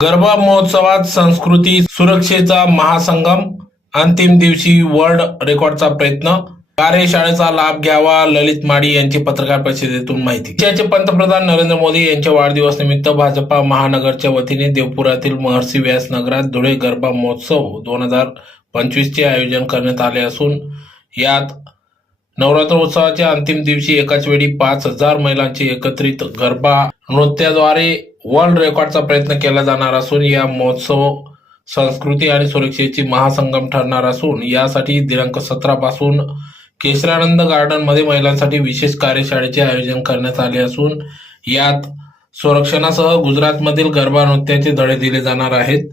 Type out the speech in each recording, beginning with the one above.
गरबा महोत्सवात संस्कृती सुरक्षेचा महासंगम अंतिम दिवशी वर्ल्ड रेकॉर्डचा प्रयत्न कार्यशाळेचा लाभ घ्यावा ललित माडी यांची पत्रकार परिषदेतून माहिती. देशाचे पंतप्रधान नरेंद्र मोदी यांच्या वाढदिवस निमित्त भाजपा महानगरच्या वतीने देवपुरातील महर्षी व्यास नगरात धुळे गरबा महोत्सव दोन हजार पंचवीस चे आयोजन करण्यात आले असून यात नवरात्र उत्सवाच्या अंतिम दिवशी एकाच वेळी पाच हजार महिलांची एकत्रित गरबा नृत्याद्वारे वर्ल्ड रेकॉर्डचा प्रयत्न केला जाणार असून या महोत्सव संस्कृती आणि सुरक्षेची महासंगम ठरणार असून यासाठी दिनांक सतरा पासून केसरानंद गार्डनमध्ये महिलांसाठी विशेष कार्यशाळेचे आयोजन करण्यात आले असून यात संरक्षणासह गुजरातमधील गरबा नृत्याचे धडे दिले जाणार आहेत.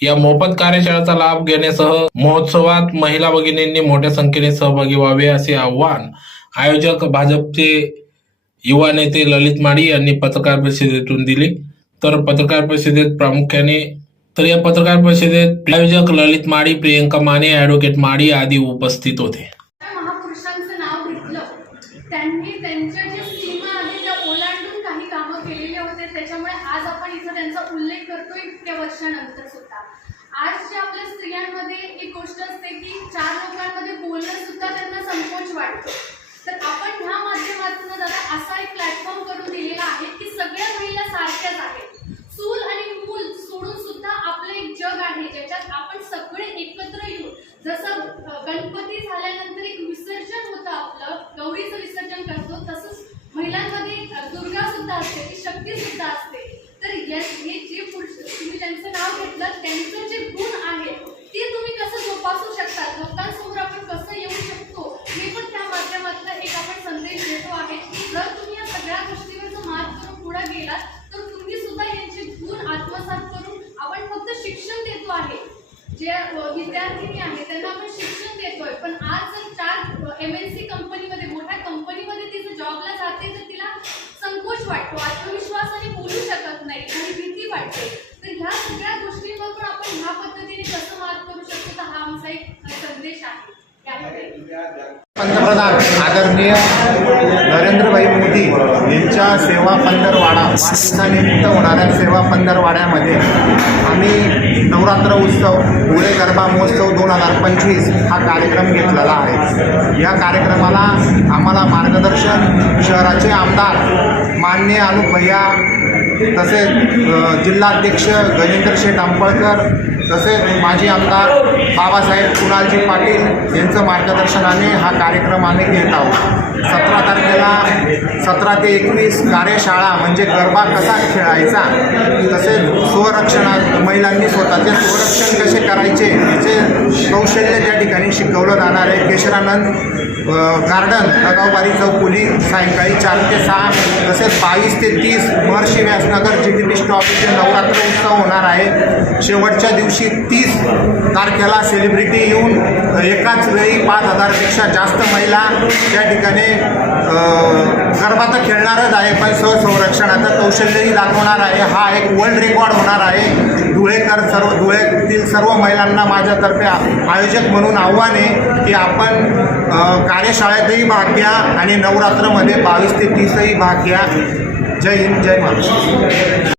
या मोफत कार्यशाळेचा लाभ घेण्यासह महोत्सवात महिला भगिनींनी मोठ्या संख्येने सहभागी व्हावे असे आव्हान आयोजक भाजपचे युवा नेते ललित माडी यांनी पत्रकार परिषदेतून दिले. तर पत्रकार परिषदेत प्रामुख्याने तर या पत्रकार परिषदेत आयोजक ललित माडी प्रियंका माने ऍडव्होकेट माडी आदी उपस्थित होते त्या महापुरुषांचं नाव घेतलं त्यांनी त्यांच्या ज्या सीमा आहेत त्या ओलांडून काही कामं केलेले होते. त्याच्यामुळे आज आपण इथं त्यांचा उल्लेख करतोय इतक्या वर्षानंतर सुद्धा. आज ज्या आपल्या स्त्रियांमध्ये एक गोष्ट असते की चार लोकांमध्ये बोलणं सुद्धा त्यांना संकोच वाटतो. तर आपण ह्या माध्यमातून दादा असा एक प्लॅटफॉर्म करून दिलेला आहे की सगळ्या महिला सारख्याच आहेत. चूल आणि मूल सोडून सुद्धा आपलं एक जग आहे ज्याच्यात आपण सगळे एकत्र येऊन जसं गणपती झाल्यानंतर एक विसर्जन होतं आपलं गौरीचं विसर्जन करतो तसंच महिलांमध्ये अ, दुर्गा सुद्धा असते ती शक्ती सुद्धा असते. तर हे जे पुरुष तुम्ही त्यांचं नाव घेतलं त्यांचं जे गुण आहे ते तुम्ही कसं जोपासू शकता? लोकांसमोर आपण कसं येऊ शकतो? हे पण त्या माध्यमातला एक आपण संदेश देतो आहे जर तुम्ही या सगळ्या गोष्टीवर जर मात करून पुढे गेलात तर तुम्ही सुद्धा यांचे गुण आत्मसात करून आपण फक्त शिक्षण देतो आहे. जे विद्यार्थिनी आहे त्यांना आपण शिक्षण देतोय. पण आज जर चार Thank you. पंतप्रधान आदरणीय नरेंद्रभाई मोदी यांच्या सेवा पंधरवाडा वाढदिवसानिमित्त होणाऱ्या सेवा पंधरवाड्यामध्ये आम्ही नवरात्र उत्सव धुळे गरबा महोत्सव दोन हजार पंचवीस हा कार्यक्रम घेतलेला आहे. या कार्यक्रमाला आम्हाला मार्गदर्शन शहराचे आमदार मान्य अनुप भैया तसेच जिल्हाध्यक्ष गजेंद्र शेठ आंबळकर तसेच माजी आमदार बाबासाहेब कुणालजी पाटील यांचं मार्गदर्शनाने हा कार्यक्रम आम्ही घेत आहोत. सतरा तारखेला सतरा ते एकवीस कार्यशाळा म्हणजे गरबा कसा खेळायचा तसेच स्वरक्षणा महिलांनी स्वतःचे संरक्षण कसे करायचे याचे कौशल्य त्या ठिकाणी शिकवलं जाणार आहे केशरानंद गार्डन तगावबारी चौफुली सायंकाळी चार ते सहा तसेच बावीस ते तीस Maharshi Vyasnagar G T P stop इथे नवरात्र उत्सव होणार आहे. शेवटच्या दिवशी तीस तारखेला सेलिब्रिटी येऊन एकाच वेळी पाच हजारपेक्षा जास्त महिला त्या ठिकाणी गरबा तर खेळणारच आहे पण स्वसंरक्षणाचं कौशल्यही दाखवणार आहे. हा एक वर्ल्ड रेकॉर्ड होणार आहे. धुळेकर सर्व धुळेतील सर्व महिलांना माझ्यातर्फे आयोजित आयोजक म्हणून आव्हान आहे की आपण कार्यशाळेतही भाग घ्या आणि नवरात्रमध्ये बावीस ते तीसही भाग घ्या. जय हिंद जय महाराष्ट्र.